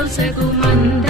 요새구만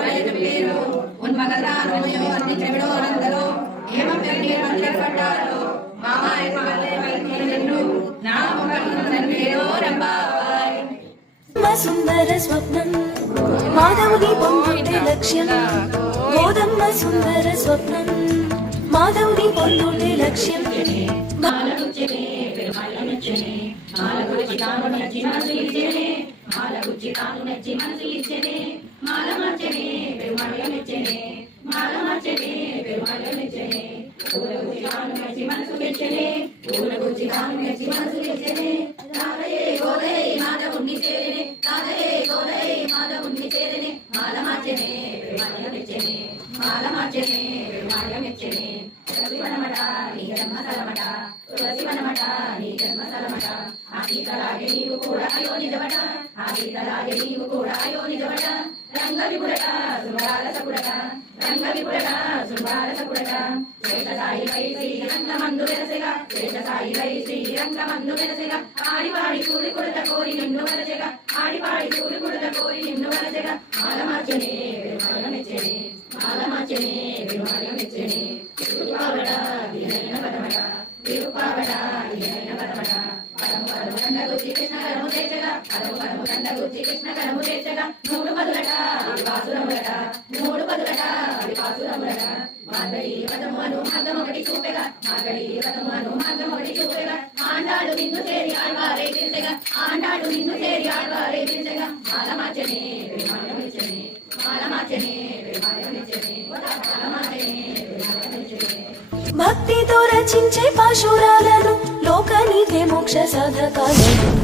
ಬಯಲುವೀರು ಉನ್ಮಗನಾರೋ ನಿಜವಿಡೋ ಅಂದರೋ ಹೇಮ ಕಣ್ಣಿಯ ಮಂತ್ರಪಟ್ಟಾರೋ ಮಾಮ ಮಲ್ಲೆ ಮಲ್ಕಿರಲು ನಾಮ ನನ್ನೇರೋ ರಂಬಾವಾಯ್ సుందర స్వప్నం మాధవుని పొందుటే లక్ష్యం గోదమ్మ సుందర స్వప్నం మాధవుని పొందుటే లక్ష్యం మాలగుచ్చి కాను నచ్చి మనసు ఇచ్చనే మాలగుచ్చి కాను నచ్చి మనసు ఇచ్చనే మాల మార్చనే పెరుమాళ మెచ్చనే మాల మార్చనే పెరుమాళ మెచ్చనే పూలగుచ్చి కాను నచ్చి మనసు మెచ్చనే పూలగుచ్చి కాను నచ్చి మనసు మెచ్చనే తాతయే గోదయ మాల ఉండి తాతయే గోదయ మాల ఉండి చేరనే మాల మెచ్చనే మాల మెచ్చనే వనమట నీ జన్మ సలమట తులసి వనమట నీ జన్మ సలమట ఆదితలాగే నీవు కూడా యోనిదవట ఆదితలాగే నీవు కూడా యోనిదవట రంగ విపుడట శృంగారస పుడట రంగ విపుడట శృంగారస పుడట శ్వేతసాయిపై శ్రీరంగమందు వెలసెగ. శ్వేతసాయిపై శ్రీరంగమందు వెలసెగ. ఆడివాడి చూడి కొడత కోరి నిన్ను వలసెగ. ఆడివాడి చూడి కొడత కోరి నిన్ను వలసెగ. మాలమాచనే విమానమిచ్చనే మాలమాచనే విమానమిచ్చనే తిరుపావడ వినయన పదమట తిరుపావడ. పదము పదము దండ గుచ్చి తెచ్చగా మూడు పదులట వివాసురములట చూపెగా మార్గడి ఆండాడు నిన్ను చేరి ఆళ్వారే పిలిచగా ఆండాడు నిన్ను చేరి ఆళ్వారే పిలిచగా మాలమాచనే మాలమాచనే భక్తితో రచించే పాశురాలను లోకనీతే మోక్ష సాధకాలను